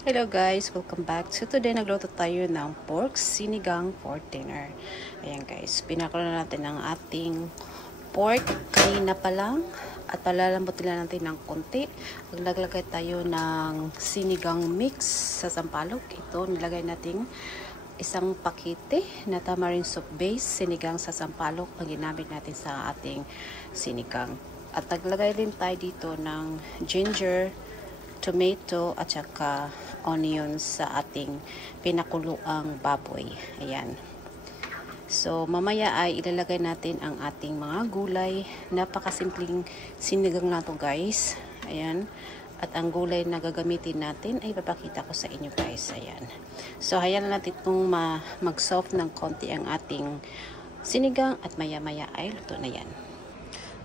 Hello guys, welcome back. So today nagluto tayo ng pork sinigang for dinner. Ayan guys, pinakulo na natin ang ating pork kanina pa lang at palalambutin lang natin ng konti. Maglagay tayo ng sinigang mix sa sampalok. Ito nilagay natin isang pakete na tamarind soup base sinigang sa sampalok na ginamit natin sa ating sinigang. At naglagay din tayo dito ng ginger, tomato at saka onions sa ating pinakuluang baboy. Ayan. So, mamaya ay ilalagay natin ang ating mga gulay. Napakasimpleng sinigang na to guys. Ayan. At ang gulay na gagamitin natin ay papakita ko sa inyo guys. Ayan. So, hayaan natin itong mag-soft ng konti ang ating sinigang at maya-maya ay luto na yan.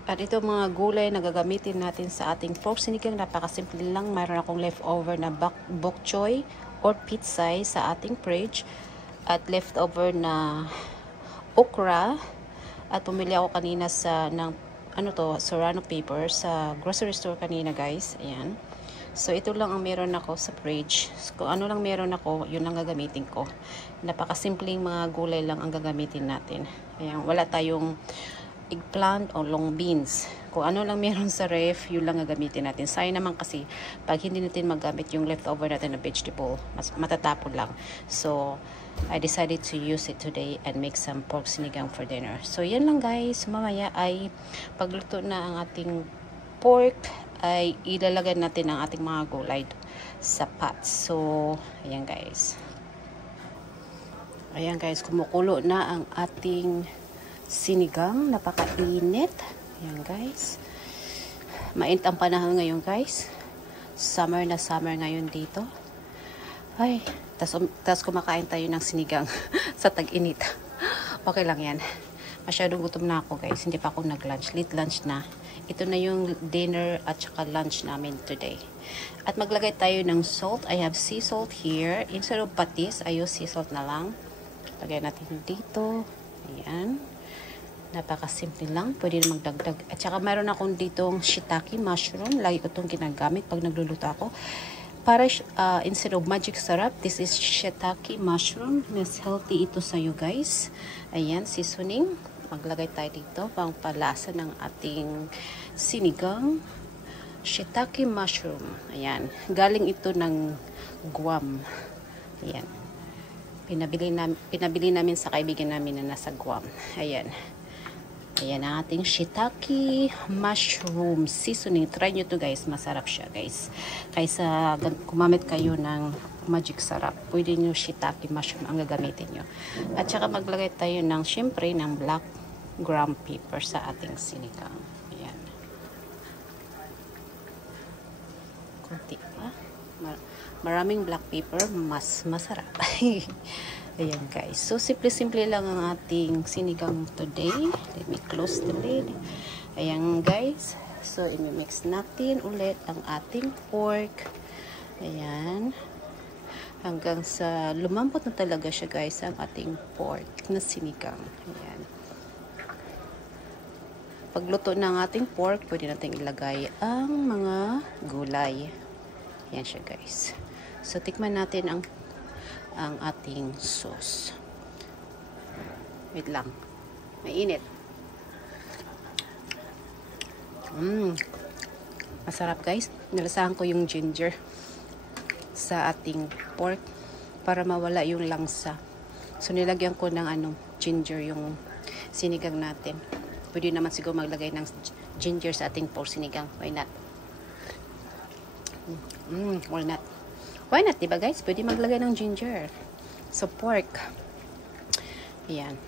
At ito mga gulay na gagamitin natin sa ating pork sinigang, napakasimple lang. Mayroon akong leftover na bok choy or pitsay sa ating fridge. At leftover na okra. At pumili ako kanina ng serrano paper sa grocery store kanina guys. Ayan. So ito lang ang meron ako sa fridge. So, kung ano lang meron ako, yun ang gagamitin ko. Napakasimpleng mga gulay lang ang gagamitin natin. Ayan. Wala tayong eggplant o long beans. Kung ano lang meron sa ref, yun lang gagamitin natin. Sayang naman kasi pag hindi natin magamit yung leftover natin na vegetable, mas matatapon lang. So, I decided to use it today and make some pork sinigang for dinner. So, yan lang guys. Mamaya ay pagluto na ang ating pork, ay ilalagay natin ang ating mga gulay sa pot. So, ayan guys. Ayan guys, kumukulo na ang ating sinigang, napakainit. Ayan guys, mainit ang panahon ngayon guys, summer na summer ngayon dito. Ay, tas kumakain tayo ng sinigang sa tag-init. Okay lang yan, masyadong gutom na ako guys, hindi pa ako nag-lunch, late lunch na. Ito na yung dinner at saka lunch namin today. At maglagay tayo ng salt. I have sea salt here. Instead of patis, I use sea salt na lang. Lagay natin dito. Ayan. Napakasimple lang. Pwede na magdagdag. At saka mayroon akong ditong shiitake mushroom. Lagi ko itong ginagamit pag nagluluto ako. Para instead of magic sarap, this is shiitake mushroom. Mas healthy ito sa you guys. Ayan, seasoning. Maglagay tayo dito pang palasa ng ating sinigang. Shiitake mushroom. Ayan. Galing ito ng Guam. Ayan. Pinabili namin sa kaibigan namin na nasa Guam. Ayan. Ayan ang ating shiitake mushroom seasoning. Try nyo to guys. Masarap siya guys. Kaysa kumamit kayo ng magic sarap, pwede nyo shiitake mushroom ang gagamitin nyo. At saka maglagay tayo ng syempre ng black ground pepper sa ating sinigang. Ayan. Kunti pa. Maraming black pepper, mas masarap. Ayan guys. So, simple-simple lang ang ating sinigang today. Let me close the lid. Ayan guys. So, i-mix natin ulit ang ating pork. Ayan. Hanggang sa lumambot na talaga siya guys ang ating pork na sinigang. Ayan. Pagluto ng ating pork, pwede natin ilagay ang mga gulay. Ayan siya guys. So, tikman natin ang ating sauce. Wait lang. Mainit. Masarap guys. Nilasahan ko yung ginger sa ating pork para mawala yung langsa. So, nilagyan ko ng ginger yung sinigang natin. Pwede naman siguro maglagay ng ginger sa ating pork sinigang. Why not? Why not? Why not, diba guys? Pwede maglagay ng ginger sa pork. Ayan.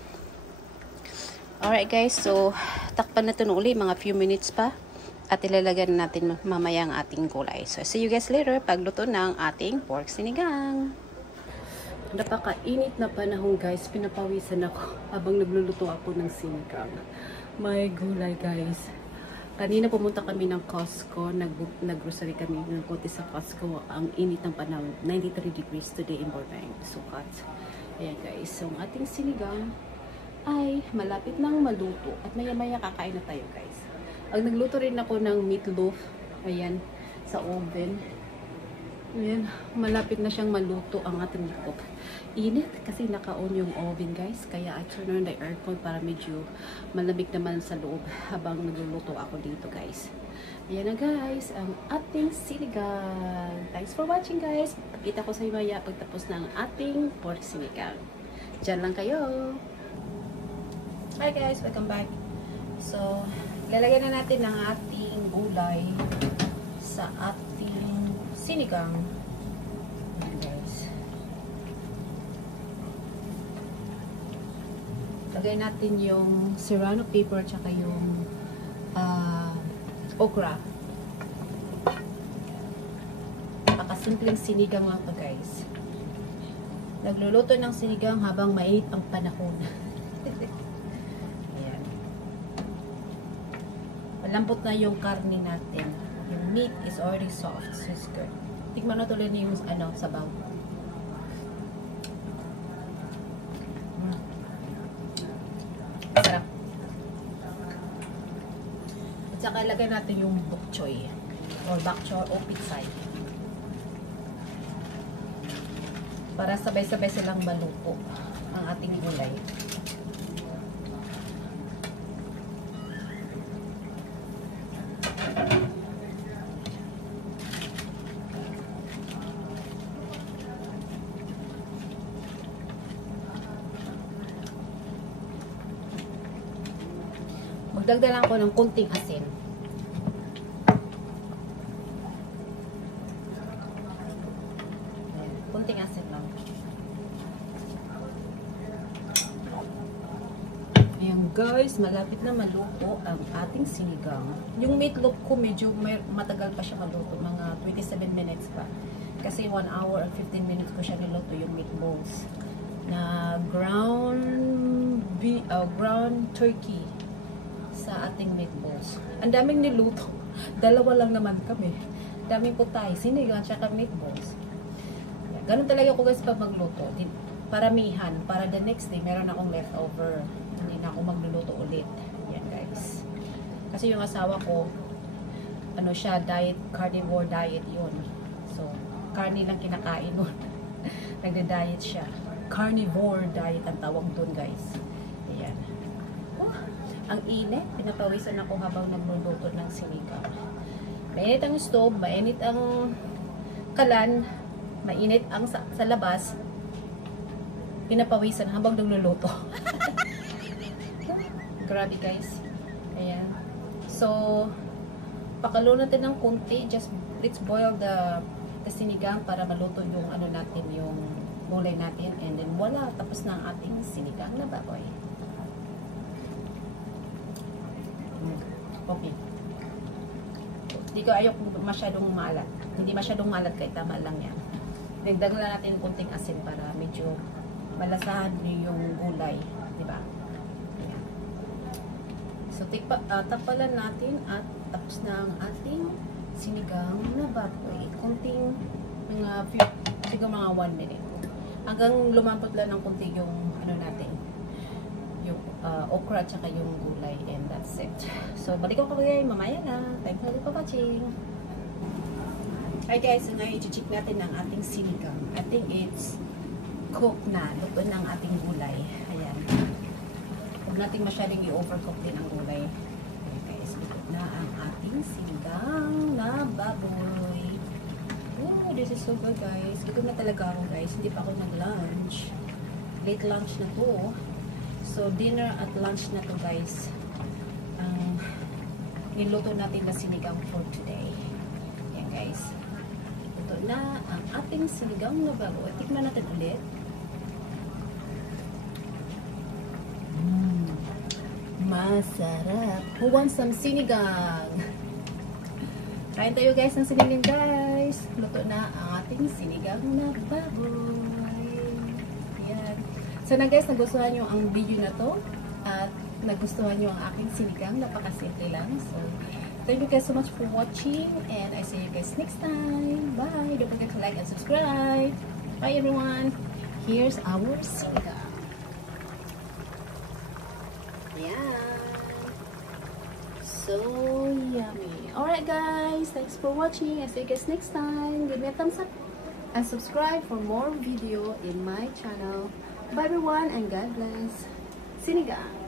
Alright guys, so takpan na ito uli, mga few minutes pa. At ilalagay natin mamaya ang ating gulay. So, see you guys later pagluto ng ating pork sinigang. Napakainit na panahon guys, pinapawisan ako habang nagluluto ako ng sinigang. May gulay guys. Kanina pumunta kami ng Costco, nag-grocery kami ng konti sa Costco. Ang init ng panahon, 93 degrees today in Burbank, sukat. Ayan guys, so ang ating sinigang ay malapit nang maluto at maya-maya kakain na tayo guys. Ang nagluto rin ako ng meatloaf, ayan, sa oven. Ayan, malapit na siyang maluto ang ating pork. Init kasi naka-on yung oven guys. Kaya I turn on the aircon para medyo malamig naman sa loob habang nagluluto ako dito guys. Ayan na guys, ang ating sinigang. Thanks for watching guys. Kita ko sa maya pagtapos ng ating pork sinigang. Diyan lang kayo. Hi guys, welcome back. So, lalagyan na natin ng ating gulay sa ating sinigang. Ayan guys. Lagay natin yung serrano pepper tsaka yung okra. Simpleng sinigang lang to guys. Nagluluto ng sinigang habang mainit ang panahon. Ayan. Malambot na yung karne natin. Yung meat is already soft. So it's good. Tikman na tuloy yung sabaw. Sarap. At saka ilagay natin yung bok choy or bok choy o pitsay. Para sabay-sabay silang maluto ang ating gulay. Magdagdagan ko ng kunting asin. Kunting asin lang. Ayan guys, malapit na maluto ang ating sinigang. Yung meatloaf ko medyo matagal pa siya maluto, mga 27 minutes pa. Kasi 1 hour and 15 minutes ko siya niluto yung meatballs na ground turkey sa ating meatballs. Ang daming niluto. Dalawa lang naman kami. Daming putay, sinigang at meatballs. Ganun talaga ako guys pag magluto. Paramihan. Para the next day, meron akong leftover. Hindi na ako magluluto ulit. Yan guys. Kasi yung asawa ko, siya, carnivore diet yun. So, karne lang kinakain nun. Nagda-diet siya. Carnivore diet ang tawag dun guys. Ayan. Ang init. Pinapawisan ako habang nagluluto ng sinigang. Mainit ang stove, mainit ang kalan, mainit ang sa labas, pinapawisan habang nagluluto. Grabe guys. Ayan. So, pakalo natin ng kunti. Just let's boil the sinigang para maluto yung natin, yung gulay natin. And then wala, tapos na ang ating sinigang na baboy. Okay. Hindi ko ayok masyadong maalat. Hindi masyadong maalat kahit tama lang yan. Dagdagan lang natin kunting asin para medyo malasahan niyo yung gulay, di ba? Ayan. So tapalan natin at tapos na ang ating sinigang na baboy. Kunting siguro mga 1 minute. Hanggang lumampot lang ng kunti yung natin, yung okra at saka yung gulay, and that's it. So balik ko kayo mamaya na. Thank you for watching. Hi guys, so ngayon i-check natin ang ating sinigang. I think it's cooked na. Luto ng ating gulay. Ayan. Huwag natin masyadong i-overcook din ang gulay. Ayan guys, luto na ang ating sinigang na baboy. Oh, this is so good guys. Gutom na talaga ako guys. Hindi pa ako nag-lunch. Late lunch na to. So, dinner at lunch na to guys. Niluto natin na sinigang for today. Ayan guys. Ito na ang ating sinigang na baboy. Tikman natin ulit. Masarap. Who wants some sinigang? Kain tayo guys ng sinigang guys. Luto na ang ating sinigang na baboy. Ayan. Sana guys, nagustuhan nyo ang video na to. At nagustuhan nyo ang aking sinigang. Napakasimple lang. So, thank you guys so much for watching, and I see you guys next time. Bye! Don't forget to like and subscribe. Bye everyone! Here's our sinigang. Ayan. so yummy. Alright guys, thanks for watching. I'll see you guys next time. Give me a thumbs up and subscribe for more video in my channel. Bye everyone and God bless. Sinigang.